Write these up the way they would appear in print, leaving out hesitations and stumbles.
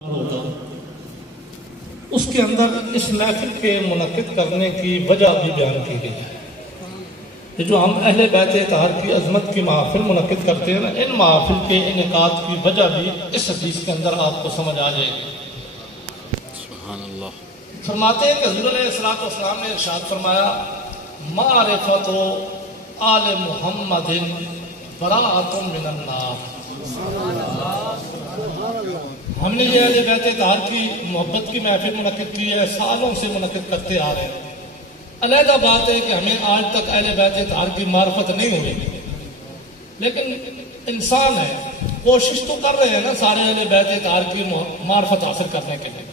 ہوگا اس کے اندر اس محفل کے منعقد کرنے کی وجہ بھی بیان کی گئی ہے۔ یہ جو ہم اہل بیت اطہار کی عظمت کی محافل منعقد کرتے ہیں نا، ان محافل کے انعقاد کی وجہ بھی اس حدیث کے اندر آپ کو سمجھ آ جائے گی۔ سبحان اللہ۔ فرماتے ہیں کہ حضور علیہ السلام نے ارشاد فرمایا، معرفت آل محمد براءۃ من النار۔ ہم نے یہ اہل بیت اطہار کی محبت کی محفل منعقد کی ہے، سالوں سے منعقد کرتے آ رہے ہیں۔ علیحدہ بات ہے کہ ہمیں آج تک اہل بیت اطہار کی معرفت نہیں ہوئی، لیکن انسان ہے، کوشش تو کر رہے ہیں نا سارے اہل بیت اطہار کی معرفت حاصل کرنے کے لیے۔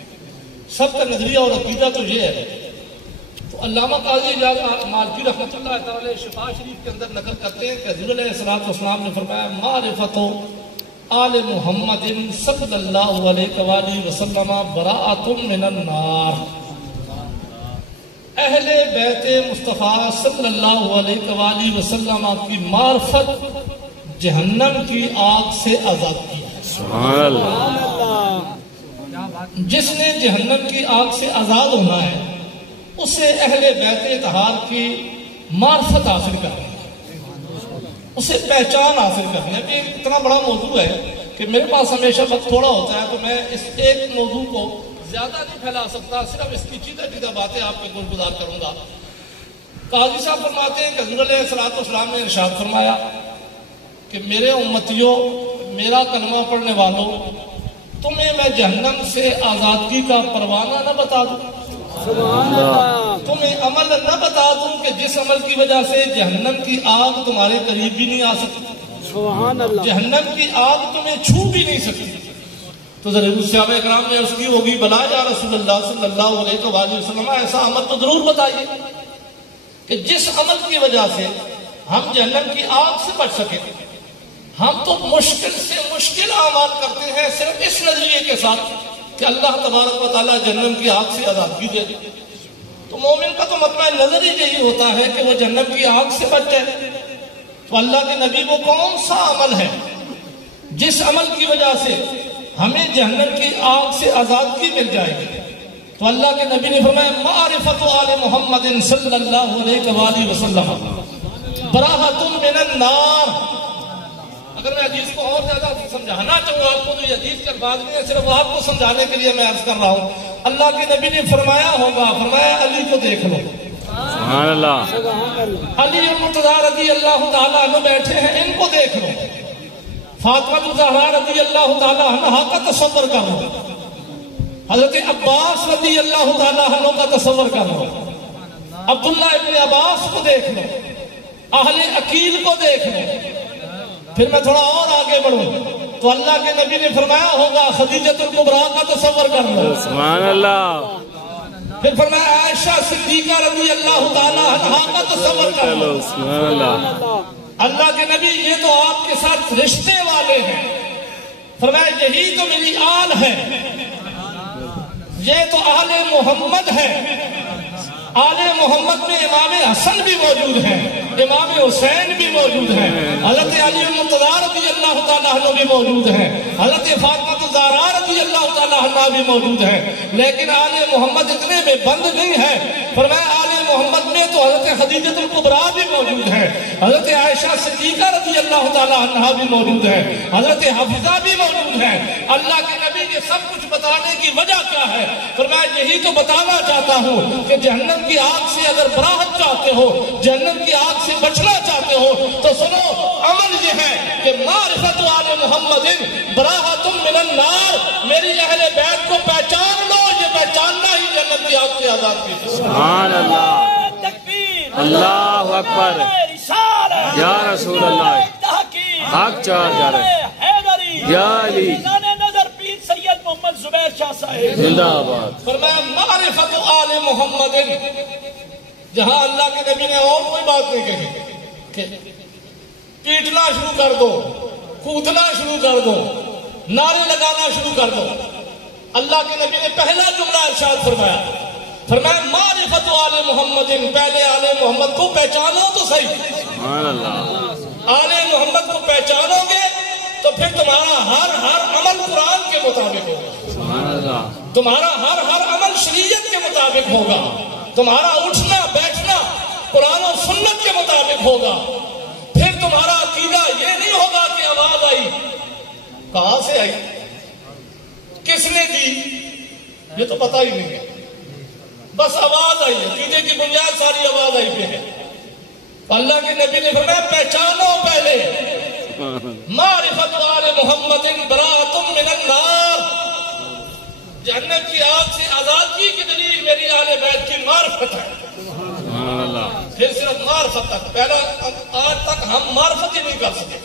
سب کا نظریہ اور عقیدہ تو یہ ہے۔ تو علامہ قاضی اعجاز مالکی رحمۃ اللہ تعالی شفا شریف کے اندر نقل کرتے ہیں کہ حضور علیہ السلام نے فرمایا، معرفت آل محمد صلی اللہ علیہ وآلہ وسلم براءۃ من النار۔ اہل بیت مصطفیٰ صلی اللہ علیہ وآلہ وسلم کی معرفت جہنم کی آگ سے آزاد کی ہے۔ سبحان اللہ۔ جس نے جہنم کی آگ سے آزاد ہونا ہے اسے اہل بیت اطہار کی معرفت حاصل کرنی ہے، اسے پہچان حاصل کرنی ہے۔ یہ اتنا بڑا موضوع ہے کہ میرے پاس ہمیشہ وقت تھوڑا ہوتا ہے، تو میں اس ایک موضوع کو زیادہ نہیں پھیلا سکتا، صرف اس کی چیدہ باتیں آپ کے گزار کروں گا۔ قاضی صاحب فرماتے ہیں کہ حضور علیہ السلام نے ارشاد فرمایا کہ میرے امتیوں، میرا کلمہ پڑھنے والوں، تمہیں میں جہنم سے آزادگی کا پروانہ نہ بتا دوں، تمہیں عمل نہ بتا دوں کہ جس عمل کی وجہ سے جہنم کی آگ تمہارے قریب بھی نہیں آ سکتی، جہنم کی آگ تمہیں چھو بھی نہیں سکتی۔ تو ضرور صحابہ اکرام نے اس کی ہوگی، بلا یا رسول اللہ صلی اللہ علیہ وآلہ وسلم ایسا عمل تو ضرور بتائیے کہ جس عمل کی وجہ سے ہم جہنم کی آگ سے بچ سکیں۔ ہم تو مشکل سے مشکل اعمال کرتے ہیں صرف اس نظریے کے ساتھ کہ اللہ تبارک و تعالیٰ جہنم کی آگ سے آزادگی دے دے۔ تو مومن کا تو مطمع نظر ہی یہی ہوتا ہے کہ وہ جہنم کی آگ سے بچ جائے۔ تو اللہ کے نبی وہ کون سا عمل ہے جس عمل کی وجہ سے ہمیں جہنم کی آگ سے آزادگی مل جائے گی؟ تو اللہ کے نبی نے فرمایا، معرفت آل محمد صلی اللہ علیہ وآلہ وسلم براءۃ من النار۔ اگر میں حدیث کو اور زیادہ سمجھانا چاہوں آپ کو تو یہ حدیث کے الفاظ نہیں ہے، صرف آپ کو سمجھانے کے لیے میں عرض کر رہا ہوں۔ اللہ کے نبی نے فرمایا ہوگا، فرمایا علی کو دیکھ لو، سبحان اللہ۔ علی مرتضیٰ رضی اللہ تعالیٰ عنہ بیٹھے ہیں، ان کو دیکھ لو۔ فاطمہ الزہرا رضی اللہ تعالیٰ عنہ کا تصور کر لو، حضرت عباس رضی اللہ تعالیٰ عنہ کا تصور کر لو، عبداللہ ابن عباس کو دیکھ لو، اہل عقیل کو دیکھ لو۔ پھر میں تھوڑا اور آگے بڑھوں تو اللہ کے نبی نے فرمایا ہوگا خدیجۃ الکبریٰ کا تصور کر لو، سبحان اللہ۔ پھر فرمایا عائشہ صدیقہ رضی اللہ تعالیٰ عنہا کا تصور کر لو، سبحان اللہ۔ اللہ کے نبی یہ تو آپ کے ساتھ رشتے والے ہیں، فرمایا یہی تو میری آل ہے، یہ تو آل محمد ہے۔ آل محمد میں امام حسن بھی موجود ہیں، امام حسین بھی موجود ہیں، حضرت علی مرتضیٰ رضی اللہ تعالیٰ عنہ بھی موجود ہیں، حضرت فاطمہ الزہرا رضی اللہ تعالیٰ عنہ بھی موجود ہیں۔ لیکن آل محمد اتنے میں بند نہیں ہے، فرمایا آل محمد میں تو حضرت خدیجۃ الکبریٰ بھی موجود ہیں، حضرت عائشہ صدیقہ رضی اللہ تعالیٰ عنہ بھی موجود ہیں، حضرت حفصہ بھی موجود ہیں۔ اللہ کے نبی نے سب کچھ بتانے کی وجہ کیا ہے؟ فرمایا یہی تو بتانا چاہتا ہوں کہ جہنم کی آگ سے اگر براحت چاہتے ہو، جہنم کی آگ سے بچنا چاہتے ہو تو سنو، عمل یہ ہے کہ معرفت آل محمد براءۃ من النار، میری اہل بیت کو پہچان لو، یہ پہچاننا ہی جہنم کی آگ سے آزاد کی۔ سبحان اللہ، تکبیر، اللہ اکبر، یا رسول اللہ، حق چار جا رہے، یا علی، سید محمد زبیر شاہ صاحب زندہ آباد۔ فرمایا معرفت آل محمد، جہاں اللہ کے نبی نے اور کوئی بات نہیں کہی کہ پیٹنا شروع کر دو، کودنا شروع کر دو، نعرے لگانا شروع کر دو۔ اللہ کے نبی نے پہلا جملہ ارشاد فرمایا، فرمایا معرفت آل محمد، پہلے آل محمد کو پہچانو تو صحیح۔ سبحان اللہ۔ آل محمد کو پہچانو گے تو پھر تمہارا ہر عمل قرآن کے مطابق ہوگا۔ تمہارا ہر عمل شریعت کے مطابق ہوگا، تمہارا اٹھنا بیٹھنا قرآن و سنت کے مطابق ہوگا. پھر تمہارا عقیدہ یہ نہیں ہوگا کہ آواز آئی، کہاں سے آئی، کس نے دی، یہ تو پتہ ہی نہیں ہے، بس آواز آئی ہے. عقیدے کی بنیاد ساری آواز آئی پہ ہے. اللہ کے نبی نے فرمایا پہچانو پہلے، معرفت آل محمد براۃ من النار، جہنم کی آگ سے آزادگی کی دلیل میری آل بیت کی معرفت ہے. پھر صرف معرفت تک، پہلا آج تک ہم معرفت ہی نہیں کر سکے،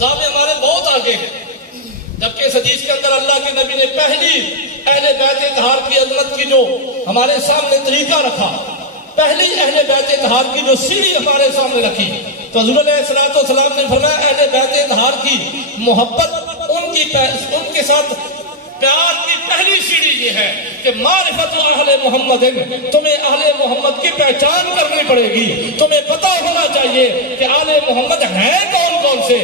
دعوے ہمارے بہت آگے ہیں. جبکہ اس حدیث کے اندر اللہ کے نبی نے پہلی اہل بیت اطہار کی عظمت کی جو ہمارے سامنے طریقہ رکھا، پہلی اہل بیت اطہار کی جو سیڑھی ہمارے سامنے رکھی، تو حضور علیہ الصلوۃ والسلام نے فرمایا اہل بیت اطہار کی محبت، ان کے ساتھ پیار کی پہلی سیڑھی یہ ہے کہ معرفت اہل محمد، تمہیں اہل محمد کی پہچان کرنی پڑے گی. تمہیں پتہ ہونا چاہیے کہ اہل محمد ہیں کون کون سے.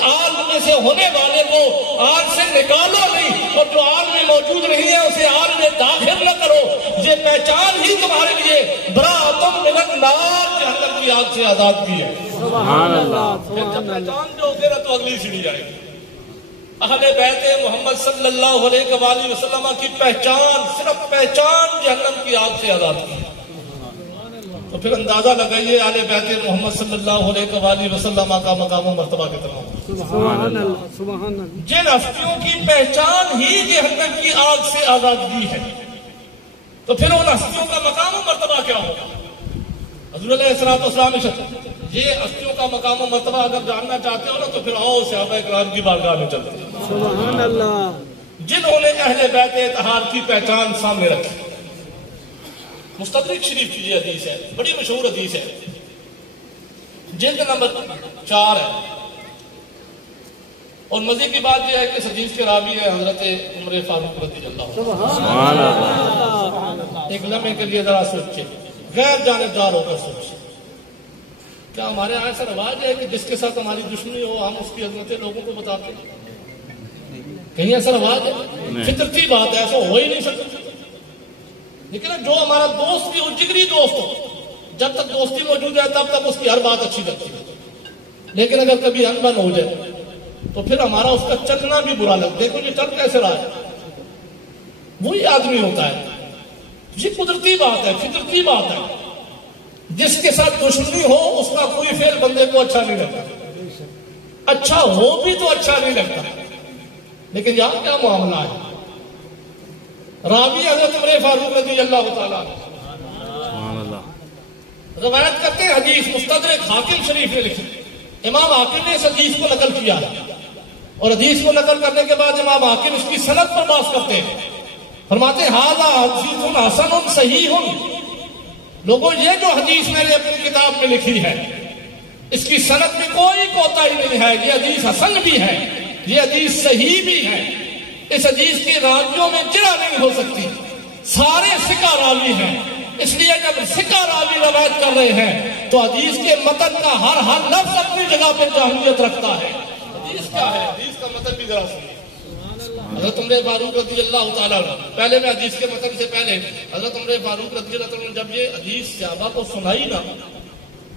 آل میں سے ہونے والے کو آل سے نکالو نہیں، اور جو آل میں موجود نہیں ہے اسے آل میں داخل نہ کرو. یہ پہچان ہی تمہارے لیے براۃ من النار، جہنم کی آگ سے آزادگی ہے. سبحان اللہ. پھر جب پہچان جو ہوگی تو اگلی سیڑھی جائے گی. اہل بیت محمد صلی اللہ علیہ وآلہ وسلم کی پہچان، صرف پہچان جہنم کی آگ سے آزاد کی. تو پھر اندازہ لگائیے اہل بیت محمد صلی اللہ علیہ وآلہ وسلم کا مقام و مرتبہ کتنا ہوگا. سبحان اللہ. سبحان اللہ. جن ہستیوں کی پہچان ہی جہنم کی آگ سے آزادگی ہے، تو پھر ان ہستیوں کا مقام و مرتبہ کیا ہوگا. حضور علیہ الصلوۃ والسلام یہ ہستیوں کا مقام و مرتبہ اگر جاننا چاہتے ہو نا تو پھر آؤ صحابہ کرام کی بارگاہ میں چلتے ہیں. سبحان اللہ. جنہوں نے اہل بیت اطہار کی پہچان سامنے رکھی. مستدرک شریف کی یہ حدیث ہے، بڑی مشہور حدیث ہے، جلد نمبر 4 ہے. اور مزے کی بات یہ ہے کہ اس حدیث کے راوی ہے حضرت عمر فاروق رضی اللہ عنہ. سبحان اللہ. ایک لمحے کے لیے ذرا سوچے، غیر جانبدار ہو کر سوچے. کیا ہمارے یہاں ایسا رواج ہے کہ جس کے ساتھ ہماری دشمنی ہو ہم اس کی عظمتیں لوگوں کو بتاتے ہیں؟ کہیں ایسا رواج ہے؟ فطرتی بات ہے، ایسا ہو ہی نہیں سکتا. لیکن جو ہمارا دوست بھی ہو، جگری دوست ہو، جب تک دوستی موجود ہے تب تک اس کی ہر بات اچھی لگتی ہے. لیکن اگر کبھی انبن ہو جائے تو پھر ہمارا اس کا چلنا بھی برا لگتا ہے. دیکھو یہ چل کیسے رہا ہے، وہی آدمی ہوتا ہے. یہ قدرتی بات ہے، فطرتی بات ہے. جس کے ساتھ دشمنی ہو اس کا کوئی فعل بندے کو اچھا نہیں لگتا، اچھا ہو بھی تو اچھا نہیں لگتا. لیکن یہاں کیا معاملہ ہے. راوی حضرت عمر فاروق رضی اللہ تعالیٰ روایت کرتے ہیں، حدیث مستدرک حاکم شریف نے لکھی. امام حاکم نے اس حدیث کو نقل کیا ہے، اور حدیث کو نقل کرنے کے بعد امام حاکم اس کی سند پر بحث کرتے ہیں. فرماتے ہیں ھذا حدیث حسن صحیح. لوگوں یہ جو حدیث میں نے اپنی کتاب میں لکھی ہے اس کی سند میں کوئی کوتاہی نہیں ہے. یہ حدیث حسن بھی ہے، یہ حدیث صحیح بھی ہے. اس حدیث کی راویوں میں جرح نہیں ہو سکتی، سارے ثقہ راوی ہیں. اس لیے جب ثقہ راوی روایت کر رہے ہیں تو حدیث کے متن کا ہر لفظ اپنی جگہ پہ جاہلیت رکھتا ہے. حدیث کیا ہے، حدیث کا متن بھی ذرا سنیے. حضرت عمر فاروق رضی اللہ تعالیٰ عنہ، پہلے میں حدیث کے متن سے پہلے حضرت عمر فاروق رضی اللہ تعالیٰ عنہ جب یہ حدیث صحابہ کو سنائی نا،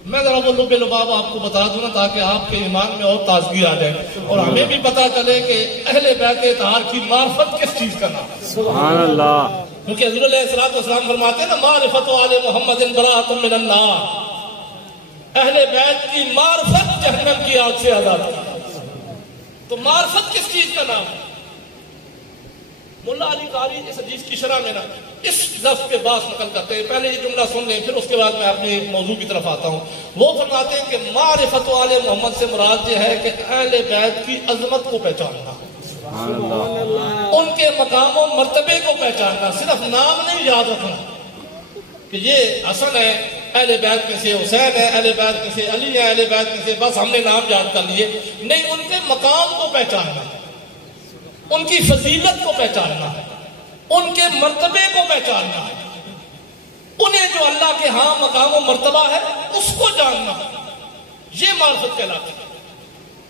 میں ذرا وہ لب لباب آپ کو بتا دوں نا تاکہ آپ کے ایمان میں اور تازگی آ جائے اور ہمیں بھی پتا چلے کہ اہل بیت اطہار کی معرفت کس چیز کا نام ہے. سبحان اللہ. کیونکہ حضور علیہ الصلوۃ والسلام فرماتے ہیں نا معرفت آل محمد براۃ من النار، اہل بیت کی معرفت جہنم کی آگ سے آزاد ہے. تو معرفت کس چیز کا نام ہے؟ ملا علی قاری اس حدیث کی شرح میں نا اس لفظ کے بعد نقل کرتے ہیں. پہلے یہ جملہ سن لیں پھر اس کے بعد میں اپنے موضوع کی طرف آتا ہوں. وہ فرماتے ہیں کہ معرفت آل محمد سے مراد یہ ہے کہ اہل بیت کی عظمت کو پہچاننا، ان کے مقام و مرتبے کو پہچاننا. صرف نام نہیں یاد رکھنا کہ یہ حسن ہے اہل بیت میں سے، حسین ہے اہل بیت میں سے، علی ہے اہل بیت میں سے، بس ہم نے نام یاد کر لیے. نہیں، ان کے مقام کو پہچاننا ہے، ان کی فضیلت کو پہچاننا ہے، ان کے مرتبے کو پہچاننا ہے، انہیں جو اللہ کے ہاں مقام و مرتبہ ہے اس کو جاننا ہے. یہ معرفت کہلاتی ہے.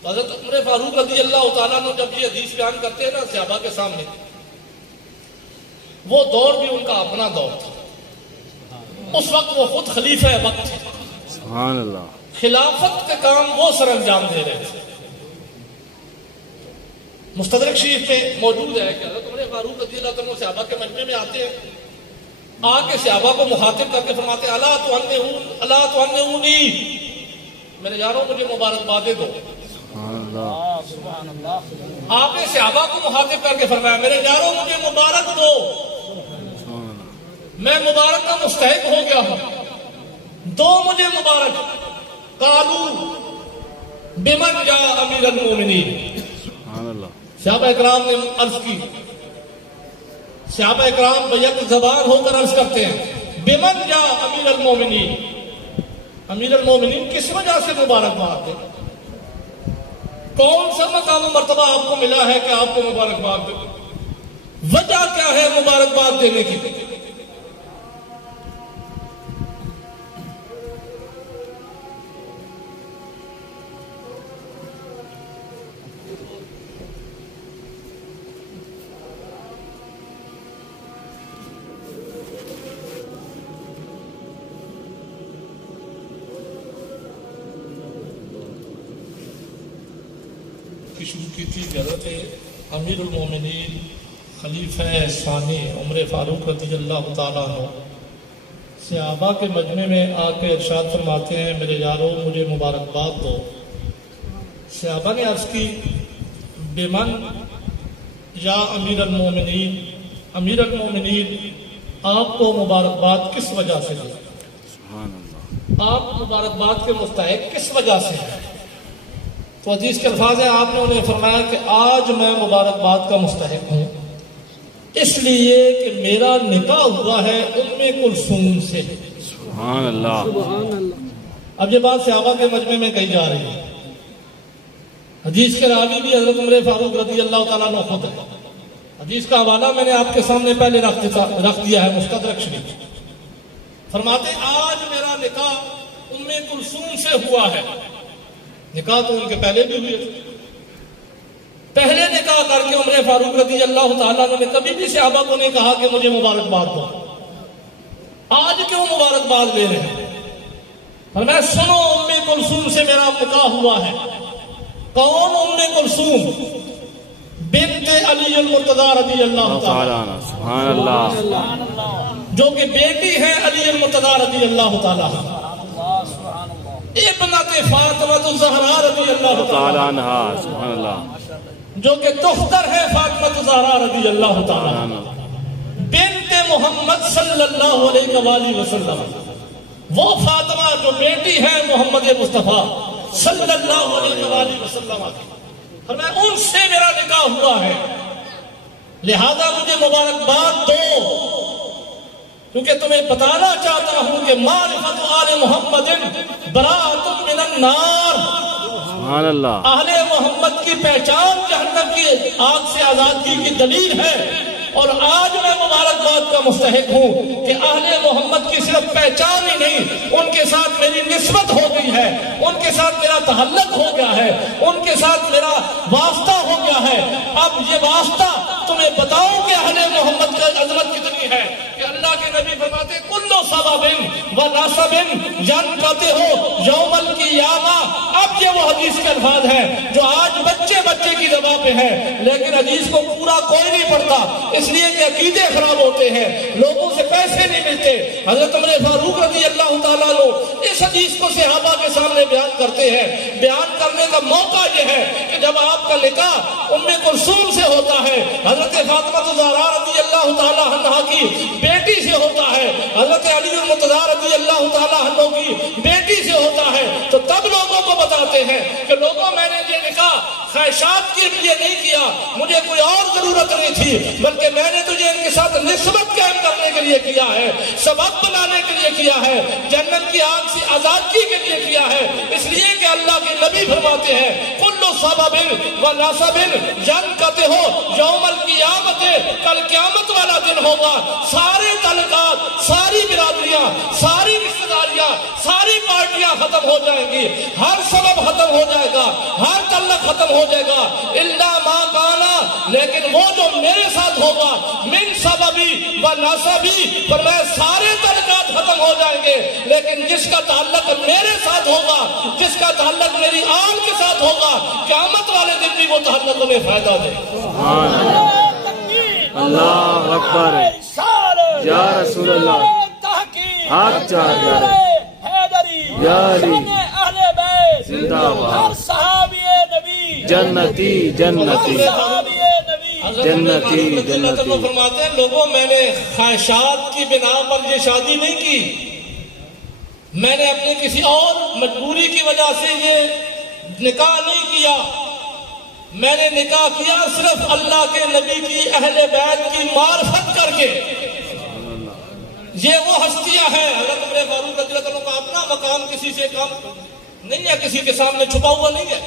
حضرت عمر فاروق رضی اللہ تعالیٰ عنہ جب یہ حدیث بیان کرتے ہیں نا صحابہ کے سامنے وہ دور بھی ان کا اپنا دور تھا. اس وقت وہ خود خلیفہ وقت تھے. سبحان اللہ. خلافت کے کام وہ سر انجام دے رہے تھے. مستدرک شریف میں موجود ہے کہ حضرت عمر فاروق رضی اللہ عنہ صحابہ کے مجمع میں آتے ہیں, آ کے صحابہ کو مخاطب کر کے فرماتے ہیں اللہ تعنونی, میرے یاروں مجھے مبارکبادیں دو. سبحان اللہ. آپ نے صحابہ کو مخاطب کر کے فرمایا میرے یاروں مجھے مبارک دو, میں مبارک کا مستحق ہو گیا ہوں, دو مجھے مبارک. قالوا بمن یا امیر المومنین. سبحان اللہ. صحابہ اکرام نے عرض کی, صحابہ اکرام بیک زبان ہو کر عرض کرتے ہیں بمن یا امیر المومنین, امیر المومنین کس وجہ سے مبارکباد دے, کون سا مقام و مرتبہ آپ کو ملا ہے کہ آپ کو مبارکباد دے, وجہ کیا ہے مبارکباد دینے کی. شروع کی تھی حضرت امیر المومنین خلیفہ ثانی عمر فاروق رضی اللہ تعالیٰ عنہ صحابہ کے مجمع میں آ کے ارشاد فرماتے ہیں میرے یاروں مجھے مبارکباد دو. صحابہ نے عرض کی بمن یا امیر المومنین, امیر المومنین آپ کو مبارکباد کس وجہ سے دی, آپ مبارکباد کے مستحق کس وجہ سے ہیں. تو حدیث کے الفاظ ہیں, آپ نے انہیں فرمایا کہ آج میں مبارکباد کا مستحق ہوں اس لیے کہ میرا نکاح ہوا ہے ام کلثوم سے. سبحان اللہ. اب یہ بات صحابہ کے مجمع میں کہی جا رہی ہے. حدیث کے راوی بھی حضرت عمر فاروق رضی اللہ تعالیٰ عنہ خود ہے. حدیث کا حوالہ میں نے آپ کے سامنے پہلے رکھ دیا ہے. مستدرک شریف فرماتے آج میرا نکاح ام کلثوم سے ہوا ہے. نکاح تو ان کے پہلے بھی ہوئے تھے. پہلے نکاح کر کے عمر فاروق رضی اللہ تعالیٰ نے کبھی بھی صحابہ کو نہیں کہا کہ مجھے مبارکباد دو. آج کیوں مبارکباد لے رہے ہیں؟ فرمایا سنو ام کلثوم سے میرا نکاح ہوا ہے. کون ام کلثوم؟ بنت علی المرتضی رضی اللہ تعالیٰ. سبحان اللہ. جو کہ بیٹی ہے علی المرتضی رضی اللہ تعالیٰ, ابنت فاطمہ الزہرا رضی اللہ تعالیٰ عنہ, سبحان اللہ. جو کہ دختر ہے فاطمہ الزہرا رضی اللہ تعالیٰ عنہ, بنت محمد صلی اللہ علیہ وآلہ وسلم. وہ فاطمہ جو بیٹی ہے محمد مصطفیٰ صلی اللہ علیہ وآلہ وسلم, اور میں ان سے میرا نکاح ہوا ہے, لہذا مجھے مبارکباد دو, کیونکہ تمہیں بتانا چاہتا ہوں کہ معرفت آل محمد براءۃ من النار. سبحان اللہ. اہل محمد کی پہچان جہنم کی آگ سے آزادگی کی دلیل ہے. اور آج میں مبارکباد کا مستحق ہوں کہ اہل محمد کی صرف پہچان ہی نہیں, ان کے ساتھ میری نسبت ہو گئی ہے, ان کے ساتھ میرا تعلق ہو گیا ہے, ان کے ساتھ میرا واسطہ ہو گیا ہے. اب یہ واسطہ تمہیں بتاؤں کہ اہل محمد کی عظمت کتنی ہے کہ اللہ کے نبی فرماتے کلو سبب و ناسب ینقطع یوم القیامہ. اب یہ وہ حدیث کے الفاظ ہیں جو آج بچے کی زبان پہ ہے, لیکن حدیث کو پورا کوئی نہیں پڑھتا, اس لیے کہ عقیدے خراب ہوتے ہیں, لوگوں سے پیسے نہیں ملتے. حضرت عمر فاروق رضی اللہ تعالیٰ عنہ اس حدیث کو صحابہ کے سامنے بیان کرتے ہیں. بیان کرنے کا موقع یہ ہے کہ جب آپ کا نکاح ام کلثوم سے ہوتا ہے, حضرت فاطمہ الزہرا رضی اللہ تعالیٰ عنہ کی بیٹی سے ہوتا ہے, حضرت علی المرتضی رضی اللہ تعالیٰ عنہ کی بیٹی سے ہوتا ہے, تو تب لوگوں کو بتاتے ہیں کہ لوگوں میں نے یہ نکاح خواہشات کے لیے نہیں کیا, مجھے کوئی اور ضرورت نہیں تھی, بلکہ میں نے تجھے ان کے ساتھ نسبت قائم کرنے کے لیے کیا ہے, سبب بنانے کے لیے کیا ہے, جنت کی آگ سے آزادگی کے لیے کیا ہے. اس لیے کہ اللہ کے نبی فرماتے ہیں کلو سبب و ناسب ینقطع یوم القیامت, کل قیامت والا دن ہوگا, سارے تعلقات, ساری برادریاں, ساری رشتہ داریاں, ساری پارٹیاں ختم ہو جائیں گی، ہر سبب ختم ہو جائے گا، ہر تعلق ختم ہو جائے گا، الا ما کانا، لیکن وہ جو میرے ساتھ ہوگا، من سببی و نسبی، فرمایا سارے تعلقات ختم ہو جائیں گے، لیکن جس کا تعلق میرے ساتھ ہوگا، جس کا تعلق میری آن کے ساتھ ہوگا، قیامت والے دن بھی وہ تعلق تمہیں فائدہ دے۔ اللہ اکبر، یا رسول اللہ، حق چار یا علی، زندہ باد، جنتی جنتی جنتی جنتی۔ فرماتے ہیں لوگوں میں نے خواہشات کی بنا پر یہ شادی نہیں کی، میں نے اپنی کسی اور مجبوری کی وجہ سے یہ نکاح نہیں کیا، میں نے نکاح کیا صرف اللہ کے نبی کی اہل بیت کی معرفت کر کے۔ یہ وہ ہستیاں ہیں، حضرت عمر فاروق رضی اللہ عنہ کا اپنا مقام کسی سے کم نہیں ہے، کسی کے سامنے چھپا ہوا نہیں ہے۔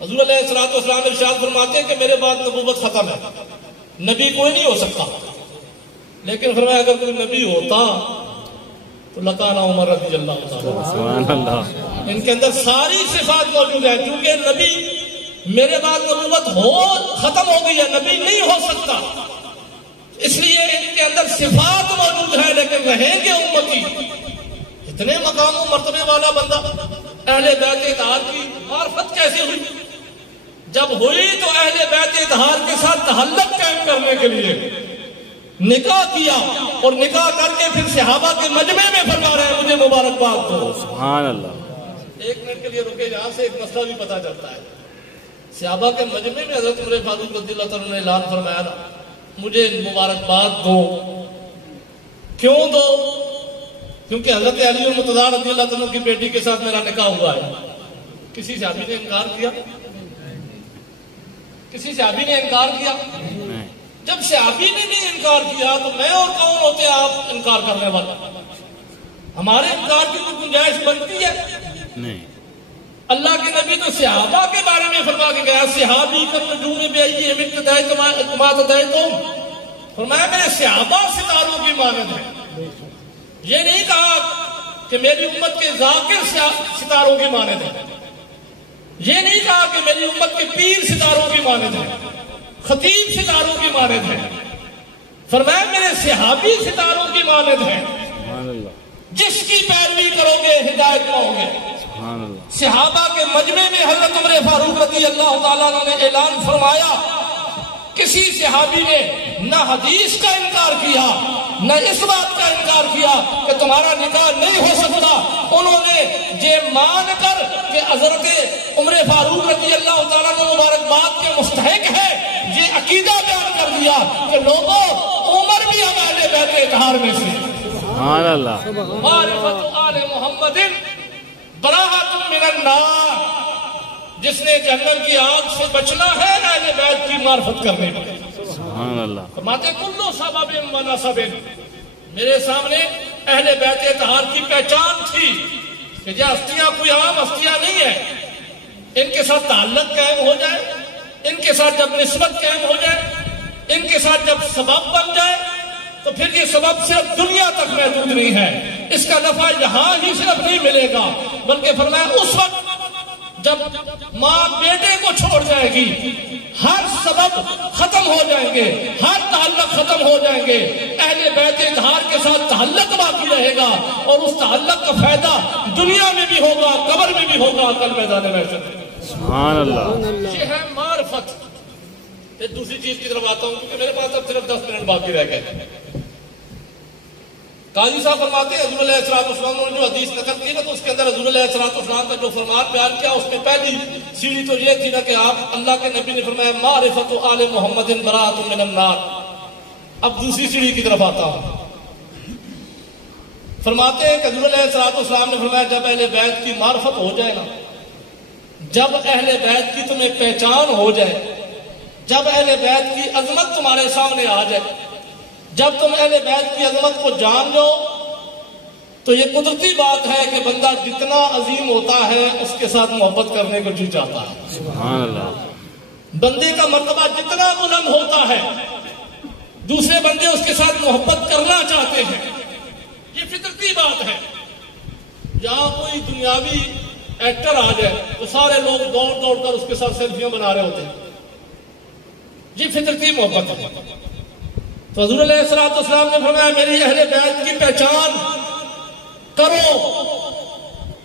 حضور علیہ الصلوۃ والسلام ارشاد فرماتے ہیں کہ میرے بعد نبوت ختم ہے، نبی کوئی نہیں ہو سکتا، لیکن فرمایا اگر کوئی نبی ہوتا تو لکانا عمر رضی اللہ تعالیٰ، سبحان اللہ، ان کے اندر ساری صفات موجود ہیں، کیونکہ نبی میرے بعد نبوت ختم ہو گئی ہے، نبی نہیں ہو سکتا، اس لیے ان کے اندر صفات موجود ہیں، لیکن رہیں گے امتی۔ اتنے مقام و مرتبے والا بندہ اہل بیت اطہار کی معرفت کیسے ہوئی؟ جب ہوئی تو اہل بیت اطہار کے ساتھ تعلق قائم کرنے کے لیے نکاح کیا، اور نکاح کر کے پھر صحابہ کے مجمع میں فرما رہے ہیں مجھے مبارکباد دو۔ سبحان اللہ۔ ایک منٹ کے لیے رکے، یہاں سے ایک مسئلہ بھی پتا چلتا ہے۔ صحابہ کے مجمع میں حضرت عمر فاروق رضی اللہ عنہ نے اعلان فرمایا نا مجھے مبارکباد دو۔ کیوں دو؟ کیونکہ حضرت علی المرتضیٰ رضی اللہ عنہ کی بیٹی کے ساتھ میرا نکاح ہوا ہے۔ کسی صحابی نے انکار کیا؟ کسی صحابی نے انکار کیا؟ جب صحابی نے نہیں انکار کیا تو میں اور کون ہوتے ہیں آپ انکار کرنے والے؟ ہمارے انکار کی کوئی گنجائش بنتی ہے؟ نہیں۔ اللہ کے نبی تو صحابہ کے بارے میں فرما کے گیا، صحابی کا نجوم بیعی من کما تدعیتم، فرمایا میرے صحابہ ستاروں کی مانند ہیں۔ یہ نہیں کہا کہ میری امت کے ذاکر ستاروں کی مانند ہیں، یہ نہیں کہا کہ میری امت کے پیر ستاروں کی مانند ہیں، خطیب ستاروں کی مانند ہیں، فرمایا میرے صحابی ستاروں کی مانند ہیں، جس کی پیروی کرو گے ہدایت پاؤ گے۔ صحابہ کے مجمع میں حضرت عمر فاروق رضی اللہ تعالیٰ عنہ نے اعلان فرمایا، کسی صحابی نے نہ حدیث کا انکار کیا نہ اس بات کا انکار کیا کہ تمہارا نکاح نہیں ہو سکتا، انہوں نے یہ مان کر کہ حضرت عمر فاروق رضی اللہ تعالیٰ عنہ مبارکباد کے مستحق ہے یہ عقیدہ بیان کر دیا کہ لوگوں عمر بھی ہمارے بیت اطہار میں سے۔ سبحان اللہ۔ معرفت آل محمد براءۃ من النار، جس نے جہنم کی آگ سے بچنا ہے اہل بیت کی معرفت کرنے پر۔ سبحان اللہ۔ فرماتے کلو سبب و نسب، میرے سامنے اہل بیت اطہار کی پہچان تھی کہ یہ ہستیاں کوئی عام ہستیاں نہیں ہیں، ان کے ساتھ تعلق قائم ہو جائے، ان کے ساتھ جب نسبت قائم ہو جائے، ان کے ساتھ جب سبب بن جائے تو پھر یہ سبب صرف دنیا تک محدود نہیں ہے، اس کا نفع یہاں ہی صرف نہیں ملے گا، بلکہ فرمایا اس وقت جب ماں بیٹے کو چھوڑ جائے گی ہر سبب ختم ہو جائیں گے، ہر تعلق ختم ہو جائیں گے، اہل بیت اطہار کے ساتھ تعلق باقی رہے گا، اور اس تعلق کا فائدہ دنیا میں بھی ہوگا، قبر میں بھی ہوگا، کل میدان محشر میں۔ سبحان اللہ۔ یہ ہے معرفت۔ پھر دوسری چیز کی طرف آتا ہوں کیونکہ میرے پاس اب صرف 10 منٹ باقی رہ گئے۔ قاضی صاحب فرماتے ہیں حضور علیہ السلام نے جو حدیث نقل کی نا تو اس کے اندر حضور علیہ السلام کا جو فرمان بیان کیا اس میں پہلی سیڑھی تو یہ تھی نا کہ آپ اللہ کے نبی نے فرمایا معرفت آل محمد براءۃ من النار۔ اب دوسری سیڑھی کی طرف آتا ہوں۔ فرماتے ہیں کہ حضور علیہ السلام نے فرمایا جب اہل بیت کی معرفت ہو جائے نا، جب اہل بیت کی تمہیں پہچان ہو جائے، جب اہل بیت کی عظمت تمہارے سامنے آ جائے، جب تم اہل بیت کی عظمت کو جان لو تو یہ قدرتی بات ہے کہ بندہ جتنا عظیم ہوتا ہے اس کے ساتھ محبت کرنے کو جی چاہتا ہے۔ سبحان اللہ۔ بندے کا مرتبہ جتنا بلند ہوتا ہے دوسرے بندے اس کے ساتھ محبت کرنا چاہتے ہیں، یہ فطرتی بات ہے۔ جہاں کوئی دنیاوی ایکٹر آ جائے تو سارے لوگ دوڑ دوڑ کر اس کے ساتھ سیلفیاں بنا رہے ہوتے ہیں. یہ فطرتی محبت ہے. تو حضور علیہ السلام نے فرمایا میری اہل بیت کی پہچان کرو،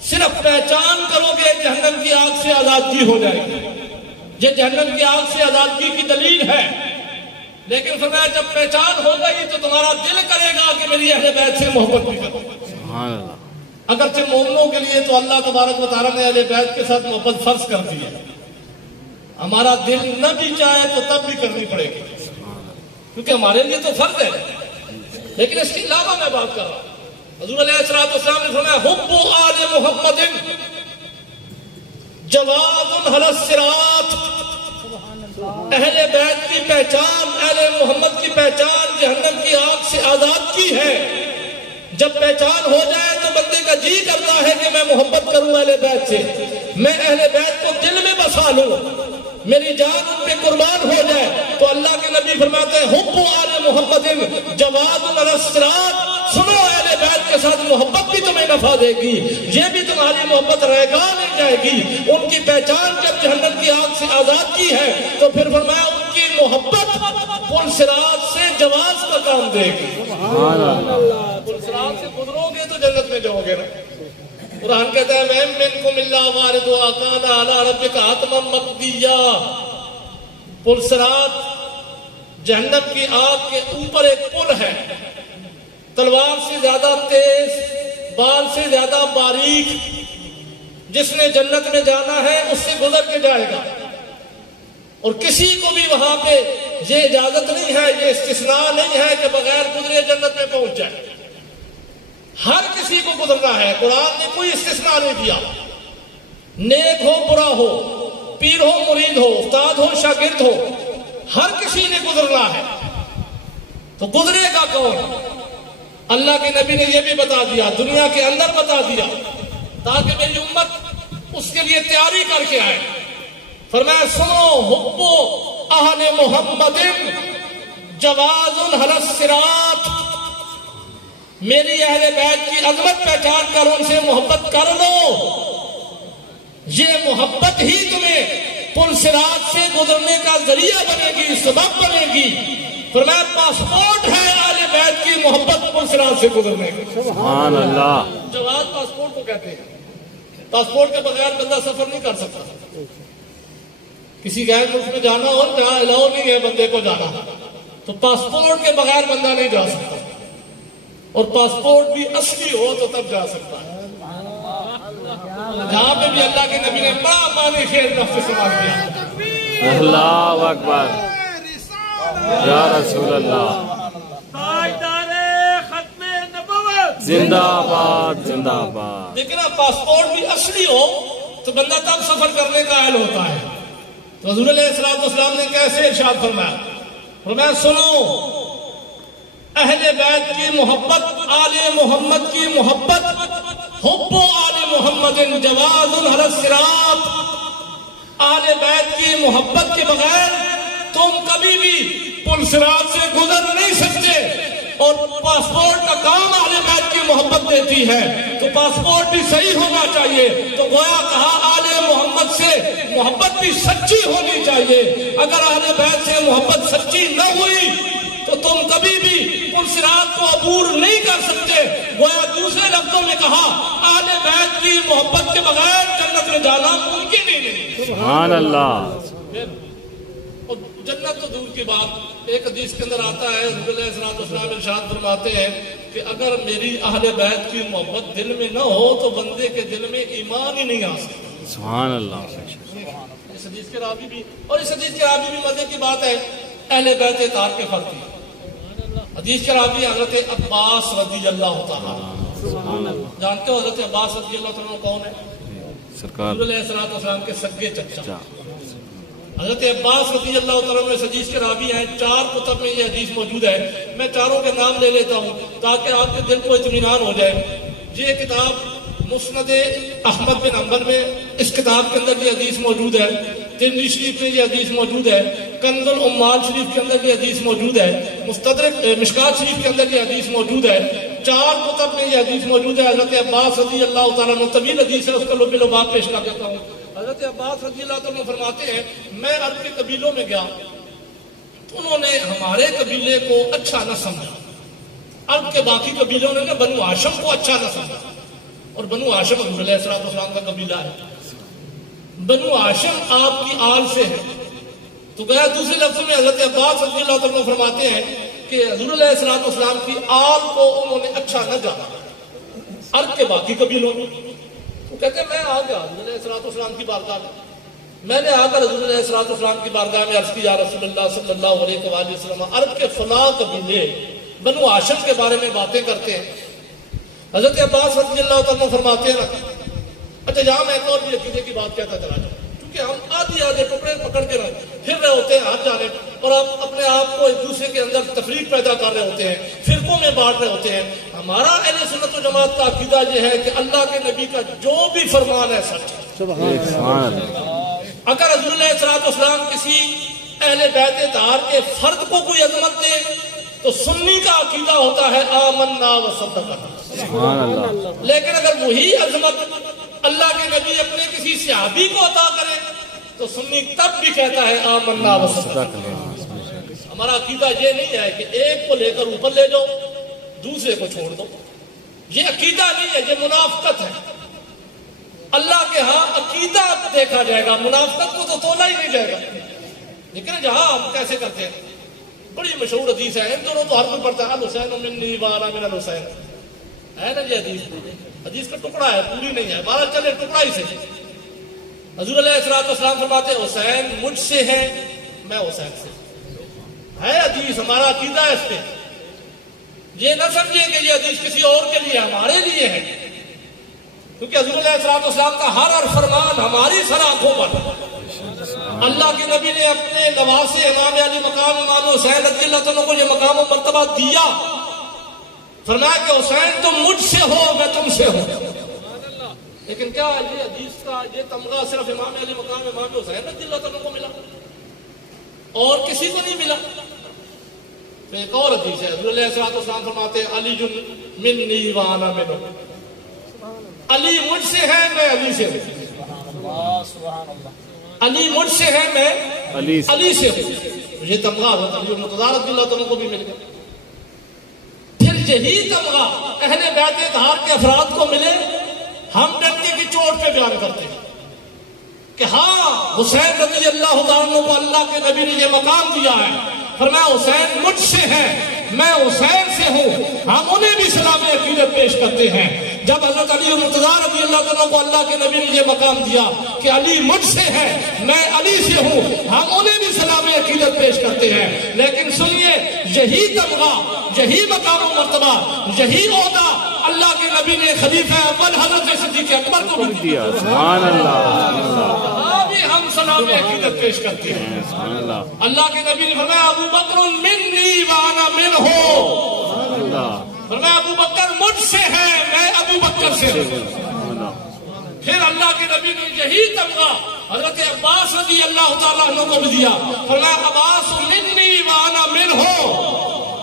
صرف پہچان کرو گے جہنم کی آگ سے آزادگی ہو جائے گی. یہ جہنم کی آگ سے آزادگی کی دلیل ہے. لیکن فرمایا جب پہچان ہو گئی تو تمہارا دل کرے گا کہ میری اہل بیت سے محبت بھی کرو. اگرچہ مومنوں کے لیے تو اللہ تبارک و تعالیٰ نے اہل بیت کے ساتھ محبت فرض کر دی ہے. ہمارا دل نہ بھی چاہے تو تب بھی کرنی پڑے گی کیونکہ ہمارے لیے تو فرض ہے. لیکن اس کے علاوہ میں بات کر رہا ہوں. حضور علیہ السلام نے فرمایا حب آل محمد جواد علی الصراط. اہل بیت کی پہچان، اہل محمد کی پہچان جہنم کی آگ سے آزاد کی ہے. جب پہچان ہو جائے تو بندے کا جی کرتا ہے کہ میں محبت کروں اہل بیت سے، میں اہل بیت کو دل میں بسا لوں، میری جان ان پہ قربان ہو جائے. تو اللہ کے نبی فرماتے ہیں حب آل محمد جواد علی الصراط. سنو اہل بیت کے ساتھ محبت بھی تمہیں نفع دے گی، یہ بھی تمہاری محبت رہگاہ نہیں جائے گی. ان کی پہچان جب جہنم کی آگ سے آزاد کی ہے تو پھر فرمایا ان کی محبت پل صراط سے جواز کا کام دے گی. پل صراط سے گزرو گے تو جنت میں جاؤ گے نا. قرآن کہتا ہے وَإِن مِّنكُمْ إِلَّا وَارِدُهَا كَانَ عَلَىٰ رَبِّكَ حَتْمًا مَّقْضِيًّا. پل صراط جہنم کی آگ کے اوپر ایک پل ہے، تلوار سے زیادہ تیز، بال سے زیادہ باریک. جس نے جنت میں جانا ہے اس سے گزر کے جائے گا، اور کسی کو بھی وہاں پہ یہ اجازت نہیں ہے، یہ استثناء نہیں ہے کہ بغیر گزرے جنت میں پہنچ جائے. ہر کسی کو گزرنا ہے. قرآن نے کوئی استثناء نہیں دیا. نیک ہو برا ہو، پیر ہو مرید ہو، استاد ہو شاگرد ہو، ہر کسی نے گزرنا ہے. تو گزرے گا کون؟ اللہ کے نبی نے یہ بھی بتا دیا، دنیا کے اندر بتا دیا تاکہ میری امت اس کے لیے تیاری کر کے آئے. فرمایا سنو حب اہل محمد جواز علی الصراط. میری اہل بیت کی عظمت پہچان کر ان سے محبت کر لو. یہ محبت ہی تمہیں پل صراط سے گزرنے کا ذریعہ بنے گی، سبب بنے گی. فرمایا پاسپورٹ ہے اہل بیت کی محبت پل صراط سے گزرنے کی. سبحان اللہ. جواز پاسپورٹ کو کہتے ہیں. پاسپورٹ کے بغیر بندہ سفر نہیں کر سکتا. کسی غیر ملک میں جانا ہو جہاں الاؤ نہیں ہے بندے کو جانا، تو پاسپورٹ کے بغیر بندہ نہیں جا سکتا، اور پاسپورٹ بھی اصلی ہو تو تب جا سکتا ہے. جہاں پہ بھی اللہ کے نبی نے بڑا معنی خیر نفس سما کیا. اللہ اکبر یا رسول اللہ. زندہ آباد زندہ آباد. لیکن اب پاسپورٹ بھی اصلی ہو تو بندہ تب سفر کرنے کا اہل ہوتا ہے. تو حضور علیہ السلام نے کیسے ارشاد فرمایا؟ فرمایا سنو اہل بیت کی محبت، آل محمد کی محبت، حب آل محمد جواز علی الصراط. آل بیت کی محبت کے بغیر تم کبھی بھی پل صراط سے گزر نہیں سکتے. اور پاسپورٹ کا کام اہل بیت کی محبت دیتی ہے، تو پاسپورٹ بھی صحیح ہونا چاہیے. تو گویا کہا آل محمد سے محبت بھی سچی ہونی چاہیے. اگر اہل بیت سے محبت سچی نہ ہوئی تو تم کبھی بھی پل صراط کو عبور نہیں کر سکتے. گویا دوسرے لفظوں میں کہا اہل بیت کی محبت کے بغیر جنت میں جانا ممکن ہی نہیں. سبحان اللہ. اور جنت تو دور کی بات. ایک حدیث کے اندر آتا ہے حضور علیہ السلام ارشاد فرماتے ہیں کہ اگر میری اہل بیت کی محبت دل میں نہ ہو تو بندے کے دل میں ایمان ہی نہیں آ سکتا. سبحان اللہ. اس حدیث کے راوی بھی، اور اس حدیث کے راوی بھی مزے کی بات ہے، اہل بیت اطاعت کے فرق ہے. حدیث کے راوی حضرت عباس رضی اللہ تعالیٰ. جانتے ہو حضرت عباس رضی اللہ تعالیٰ کون ہے؟ سرکار حضور علیہ السلام کے سگے چچا حضرت عباس رضی اللہ تعالیٰ میں اس حدیث کے راوی ہیں. 4 کتب میں یہ حدیث موجود ہے. میں چاروں کے نام لے لیتا ہوں تاکہ آپ کے دل کو اطمینان ہو جائے. یہ کتاب مسند احمد بن حنبل میں اس کتاب کے اندر یہ حدیث موجود ہے. ترمذی شریف میں یہ حدیث موجود ہے. کنز العمال شریف کے اندر یہ حدیث موجود ہے. مستدرک مشکات شریف کے اندر یہ حدیث موجود ہے. 4 کتب میں یہ حدیث موجود ہے. حضرت عباس رضی اللہ تعالیٰ عنہ طویل حدیث ہے, اس کا لب لباب پیش کر دیتا ہوں. حضرت عباس رضی اللہ تعالیٰ عنہ فرماتے ہیں میں عرب کے قبیلوں میں گیا تو انہوں نے ہمارے قبیلے کو اچھا نہ سمجھا. عرب کے باقی قبیلوں نے بنو ہاشم کو اچھا نہ سمجھا, اور بنو ہاشم حضور علیہ السلام کا قبیلہ ہے. بنو ہاشم آپ کی آل سے ہے. تو گیا دوسرے لفظوں میں حضرت عباس رضی اللہ تعالیٰ عنہ فرماتے ہیں کہ حضور علیہ السلام کی آل کو انہوں نے اچھا نہ جانا عرب کے باقی قبیلوں میں. تو کہتے ہیں میں آ گیا حضور علیہ السلام کی بارگاہ میں نے آ کر حضور علیہ السلام کی بارگاہ میں عرض کی یا رسول اللہ صلی اللہ علیہ وآلہ وسلم عرب کے فلاں قبیلے بنو ہاشم کے بارے میں باتیں کرتے ہیں. حضرت عباس رضی اللہ تعالیٰ فرماتے ہیں اچھا یہاں میں ایک اور بھی عقیدے کی بات کہتا چلا جاؤں, کیونکہ ہم آدھے ٹکڑے پکڑ کے پھر رہے ہوتے ہیں ہر جانے, اور آپ اپنے آپ کو ایک دوسرے کے اندر تفریق پیدا کر رہے ہوتے ہیں, فرقوں میں بانٹ رہے ہوتے ہیں. ہمارا اہل سنت و جماعت کا عقیدہ یہ ہے کہ اللہ کے نبی کا جو بھی فرمان ہے سچ ہے. اگر حضور علیہ السلام کسی اہل بیت طاہر کے فرد کو کوئی عظمت دے تو سنی کا عقیدہ ہوتا ہے آمنا و صدقنا. لیکن اگر وہی عظمت اللہ کے نبی اپنے کسی صحابی کو عطا کرے تو سنی تب بھی کہتا ہے آمنا و صدقنا. ہمارا عقیدہ یہ نہیں ہے کہ ایک کو لے کر اوپر لے جاؤ دوسرے کو چھوڑ دو. یہ عقیدہ نہیں ہے, یہ منافقت ہے. اللہ کے ہاں عقیدہ دیکھا جائے گا, منافقت کو تو تولا ہی نہیں جائے گا. لیکن جہاں ہم کیسے کرتے ہیں, بڑی مشہور حدیث ہے, ان دونوں تو ہر کوئی پڑھتا ہے الحسین منی وانا من الحسین, ہے نا یہ حدیث کا ٹکڑا ہے, پوری نہیں ہے, بارہ چلے ٹکڑا ہی سے. حضور علیہ السلام فرماتے ہیں حسین مجھ سے ہے میں حسین سے. ہے حدیث, ہمارا عقیدہ ہے اس پہ. یہ نہ سمجھیں کہ یہ حدیث کسی اور کے لیے, ہمارے لیے ہے, کیونکہ حضور علیہ السلام کا ہر فرمان ہماری سر آنکھوں پر. اللہ کے نبی نے اپنے نواسے امام علی مقام امام حسین رضی اللہ عنہ کو یہ مقام و مرتبہ دیا. فرمایا کہ حسین تم مجھ سے ہو میں تم سے ہوں. لیکن کیا یہ حدیث کا یہ تمغہ صرف امام علی مقام امام حسین رضی اللہ عنہ کو ملا, اور کسی کو نہیں ملا؟ تو ایک اور حدیث ہے, حضور علیہ السلام فرماتے ہیں علی منی وانا منہ, علی مجھ سے ہے میں علی سے ہوں. علی مجھ سے ہے میں علی سے ہوں. یہ تمغہ علی مرتضیٰ رضی اللہ عنہ کو بھی مل گیا. پھر یہی تمغہ اہل بیت طاہر کے افراد کو ملے, ہم ڈنڈے کی چوٹ پہ بیان کرتے ہیں کہ ہاں حسین رضی اللہ عنہ کو اللہ کے نبی نے یہ مقام دیا ہے. فرمایا حسین مجھ سے ہے میں حسین سے ہوں. ہم انہیں بھی سلام عقیدت پیش کرتے ہیں. جب حضرت علی مرتضیٰ رضی اللہ عنہ کو اللہ کے نبی نے یہ مقام دیا کہ علی مجھ سے ہے میں علی سے ہوں, ہم انہیں بھی سلام عقیدت پیش کرتے ہیں. لیکن سنیے, یہی تمغہ, یہی مقام و مرتبہ, یہی عہدہ اللہ کے نبی نے خلیفہ اول حضرت صدیق اکبر کو بھی دیا. سبحان اللہ. بھی ہم سلام عقیدت پیش کرتے ہیں. اللہ کے نبی نے فرمایا ابو بکر منی وانا منہ, فرمایا ابو بکر مجھ سے ہے میں ابو بکر سے ہوں. پھر اللہ کے نبی نے یہی تمغہ حضرت عباس رضی اللہ تعالیٰ عنہ کو بھی دیا. فرمایا عباس منی وانا منہ,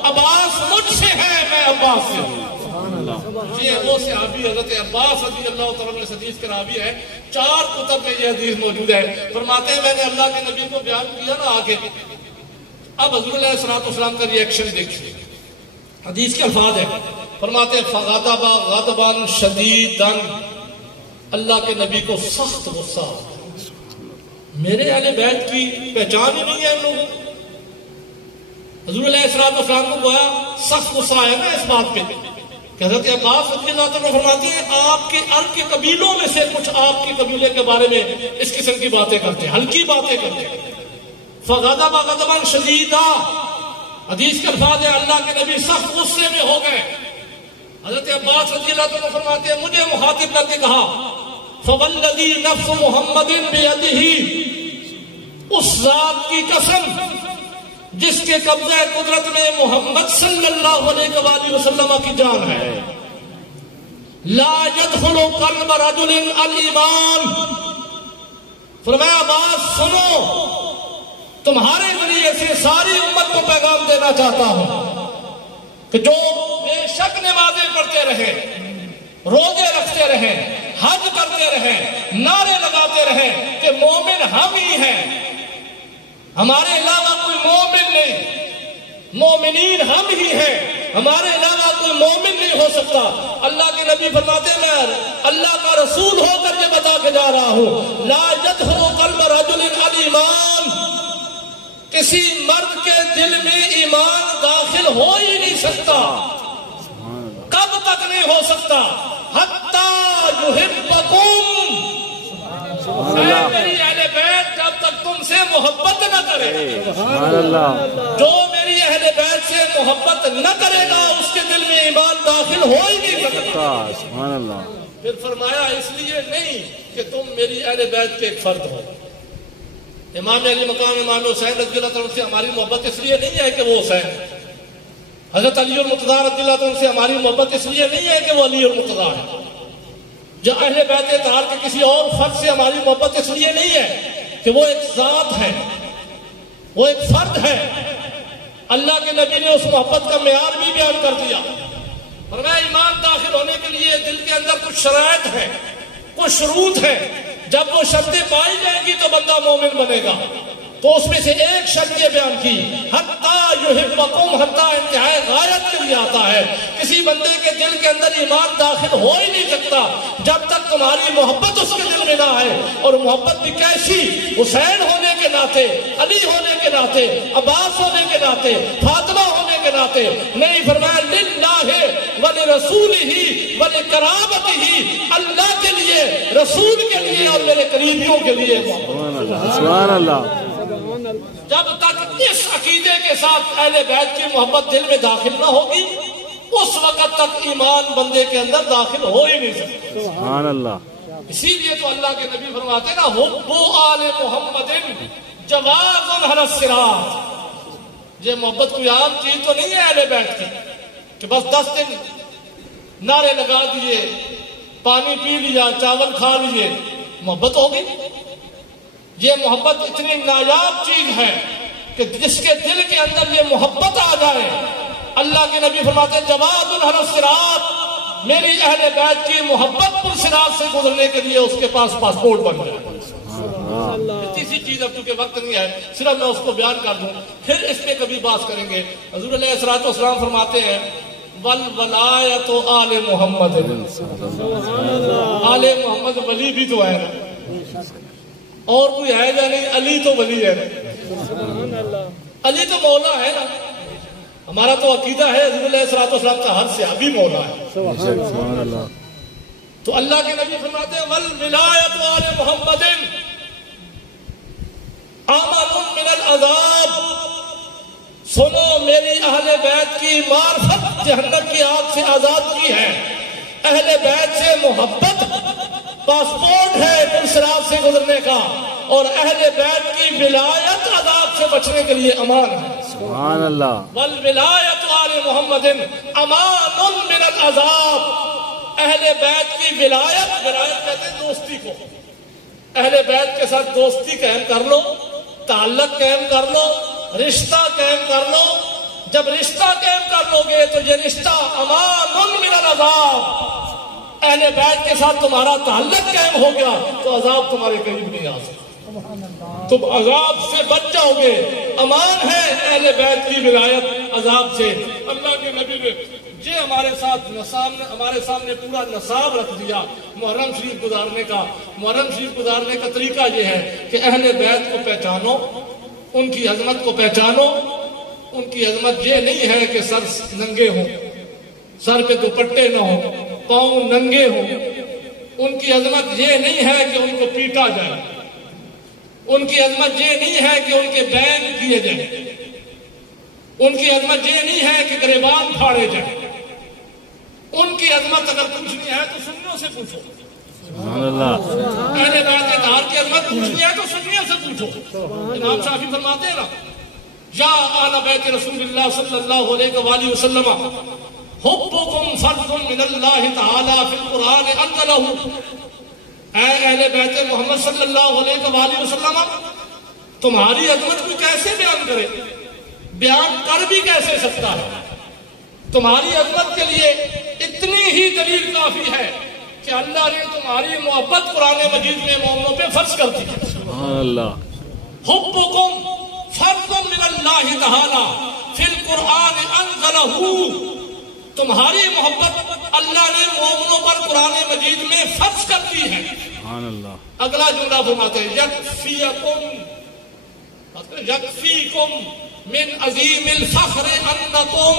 عباس مجھ سے ہے میں عباس سے ہوں. یہ وہ صحابی حضرت عباس رضی اللہ تعالیٰ عنہ حدیث کے راوی ہے. 4 کتب میں یہ حدیث موجود ہے. فرماتے ہیں میں نے اللہ کے نبی کو بیان کیا نا آگے, اب حضور علیہ السلام کا ریئیکشن دیکھیے. حدیث کے الفاظ ہے, فرماتے ہیں فغضب غضبا شدیدا, اللہ کے نبی کو سخت غصہ. میرے اہل بیت کی پہچان ہی نہیں ہے ان لوگوں. حضور علیہ السلام کو گویا سخت غصہ ہے نا اس بات پہ کہ حضرت عباس رضی اللہ عنہ فرماتی ہیں آپ کے عرب کے قبیلوں میں سے کچھ آپ کے قبیلے کے بارے میں اس قسم کی باتیں کرتے ہیں, ہلکی باتیں کرتے ہیں. فغضب غضبا شدیدا, حدیث کے الفاظ ہے اللہ کے نبی سخت غصے میں ہو گئے. حضرت عباس رضی اللہ عنہ فرماتے ہیں مجھے مخاطب کر کے کہا فوالذی نفس محمد بیدہ, اس ذات کی قسم جس کے قبضہ قدرت میں محمد صلی اللہ علیہ وآلہ وسلم کی جان ہے, لا يدخل قلب رجل الایمان. فرمایا بات سنو, تمہارے ذریعے سے ساری امت کو پیغام دینا چاہتا ہوں. کہ جو بے شک نمازیں پڑھتے رہے، روزے رکھتے رہے، حج کرتے رہے، نعرے لگاتے رہے کہ مومن ہم ہی ہیں، ہمارے علاوہ کوئی مومن نہیں، مومنین ہم ہی ہیں، ہمارے علاوہ کوئی مومن نہیں ہو سکتا۔ اللہ کے نبی فرماتے ہیں میں اللہ کا رسول ہو کر یہ بتا کے جا رہا ہوں، لا يدخل قلب رجل الایمان، کسی مرد کے دل میں ایمان داخل ہو ہی نہیں سکتا۔ کب تک نہیں ہو سکتا؟ حتی یحبکم، اے میری اہل بیت جب تک تم سے محبت نہ کرے، جو میری اہل بیت سے محبت نہ کرے گا اس کے دل میں ایمان داخل ہو ہی نہیں سکتا۔ پھر فرمایا اس لیے نہیں کہ تم میری اہل بیت کے ایک فرد ہو۔ امام علی مقام امام حسین رضی اللہ عنہ سے ہماری محبت اس لیے نہیں ہے کہ وہ حسین، حضرت علی المرتضیٰ رضی اللہ عنہ سے ہماری محبت اس لیے نہیں ہے کہ وہ علی المرتضیٰ ہے، جو اہل بیت اطہار کے کسی اور فرد سے ہماری محبت اس لیے نہیں ہے کہ وہ ایک ذات ہے، وہ ایک فرد ہے۔ اللہ کے نبی نے اس محبت کا معیار بھی بیان کر دیا، فرمایا ایمان داخل ہونے کے لیے دل کے اندر کچھ شرائط ہیں، کچھ شروط ہیں، جب وہ شرطیں پائی جائیں گی تو بندہ مومن بنے گا۔ تو اس میں سے ایک شرط یہ بیان کی، حتیٰ یحبکم، حتیٰ انتہائی غایت کے لیے آتا ہے، کسی بندے کے دل کے اندر ایمان داخل ہو ہی نہیں سکتا جب تک تمہاری محبت اس کے دل میں نہ آئے، اور محبت بھی کیسی؟ حسین ہونے کے ناطے، علی ہونے کے ناطے، عباس ہونے کے ناطے، فاطمہ ہونے کے ناطے نہیں، فرمایا للہ ولرسولہ ولقرابتہ، اللہ کے لیے، رسول کے لیے اور میرے قریبیوں کے لیے۔ سبحان اللہ۔ جب تک اس عقیدے کے ساتھ اہل بیت کی محبت دل میں داخل نہ ہوگی اس وقت تک ایمان بندے کے اندر داخل ہو ہی نہیں سکتا۔ سبحان اللہ۔ اسی لیے تو اللہ کے نبی فرماتے نا، حب آل محمد جواز علی الصراط، یہ محبت کوئی عام چیز تو نہیں ہے اہل بیت کی کہ بس 10 دن نعرے لگا دیے، پانی پی لیا، چاول کھا لیے، محبت ہوگی۔ یہ محبت اتنی نایاب چیز ہے کہ جس کے دل کے اندر یہ محبت آ جائے، اللہ کے نبی فرماتے ہیں جواز علی الصراط، میری اہل بیت کی محبت پر صراط سے گزرنے کے لیے اس کے پاس پاسپورٹ بن جائے۔ تیسری چیز اب چونکہ وقت نہیں ہے صرف میں اس کو بیان کر دوں، پھر اس پہ کبھی بات کریں گے۔ حضور علیہ الصلوۃ والسلام فرماتے ہیں والولایۃ آل محمد، آل محمد ولی بھی تو ہے نا، اور کوئی ہے یا نہیں؟ علی تو ولی ہے، علی تو مولا ہے نا۔ ہمارا تو عقیدہ ہے حضور علیہ الصلوۃ والسلام کا ہر صحابی مولا ہے۔ تو اللہ کے نبی فرماتے ہیں والولایۃ آل محمد امن من العذاب، سنو میری اہل بیت کی معرفت جہنم کی آگ سے آزاد کی ہے، اہل بیت سے محبت پاسپورٹ ہے پرصراط سے گزرنے کا، اور اہل بیت کی ولایت عذاب سے بچنے کے لیے امان ہے۔ سبحان اللہ۔ والولایۃ آل محمد امان من العذاب، اہل بیت کی ولایت، ولایت کہتے ہیں دوستی کو، اہل بیت کے ساتھ دوستی قائم کر لو، تعلق قائم کر لو، رشتہ قائم کر لو۔ جب رشتہ قائم کر لو گے تو یہ رشتہ امان من العذاب، اہل بیت کے ساتھ تمہارا تعلق قائم ہو گیا تو عذاب تمہارے قریب نہیں آ سکتا، تم عذاب سے بچ جاؤ گے۔ امان ہے اہل بیت کی ولایت عذاب سے۔ اللہ کے نبی نے یہ ہمارے سامنے پورا نصاب رکھ دیا محرم شریف گزارنے کا۔ محرم شریف گزارنے کا طریقہ یہ ہے کہ اہل بیت کو پہچانو، ان کی عظمت کو پہچانو۔ ان کی عظمت یہ نہیں ہے کہ سر ننگے ہوں، سر پہ دوپٹے نہ ہوں، پاؤں ننگے ہوں۔ ان کی عظمت یہ نہیں ہے کہ ان کو پیٹا جائے، ان کی عظمت یہ نہیں ہے کہ ان کے بین کیے جائیں، ان کی عظمت یہ نہیں ہے کہ گریبان پھاڑے جائیں۔ ان کی عظمت اگر پوچھنی ہے تو سنیوں سے پوچھو۔ سبحان اللہ۔ اہل بیت اطہار کی عظمت پوچھنی ہے تو سنیوں سے پوچھو۔ امام شافعی فرماتے ہیں نا، یا اہل بیت رسول اللہ صلی اللہ علیہ وآلہ وسلم حبکم فرض من اللہ تعالی فی القرآن انزلہ، اے اہل بیت محمد صلی اللہ علیہ وآلہ وسلم، تمہاری عظمت کو کیسے بیان کرے؟ بیان کر بھی کیسے سکتا ہے؟ تمہاری عظمت کے لیے اتنی ہی دلیل کافی ہے کہ اللہ نے تمہاری محبت قرآن مجید میں مومنوں پہ فرض کر دی ہے. سبحان اللہ. حبکم فرض من اللہ تعالی فی القرآن انزلہ. تمہاری محبت اللہ نے مومنوں پر قرآن مجید میں فرض کر دی ہے. سبحان اللہ. اگلا جملہ فرماتے ہیں یکفیکم من عظیم الفخر انکم.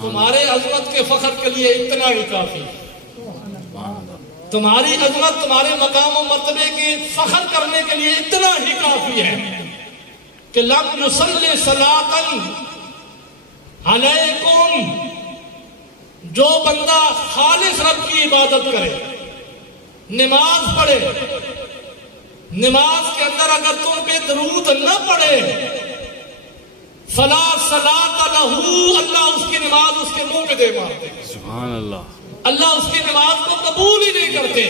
تمہارے عظمت کے فخر کے لیے اتنا ہی کافی. تمہاری عظمت تمہارے مقام و مرتبے کے فخر کرنے کے لیے اتنا ہی کافی ہے کہ لم یصلی صلاۃ علیکم. جو بندہ خالص رب کی عبادت کرے، نماز پڑھے، نماز کے اندر اگر تم پہ درود نہ پڑھے، فلا صلاۃ لہ، اللہ اس کی نماز اس کے منہ پہ دے مارتے. سبحان اللہ. اللہ اس کی نماز کو قبول ہی نہیں کرتے.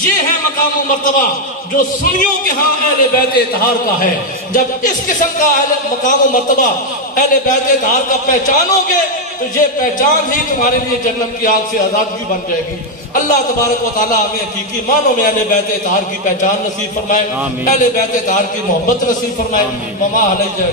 یہ ہے مقام و مرتبہ جو سنیوں کے ہاں اہل بیت اطہار کا ہے. جب اس قسم کا مقام و مرتبہ اہل بیت اطہار کا پہچانو گے تو یہ پہچان ہی تمہارے لیے جنت کی آگ سے آزادگی بن جائے گی. اللہ تبارک و تعالیٰ ہمیں حقیقی معنوں میں اہل بیت اطہار کی پہچان نصیب فرمائے، اہل بیت اطہار کی محبت نصیب فرمائے. وما علیہ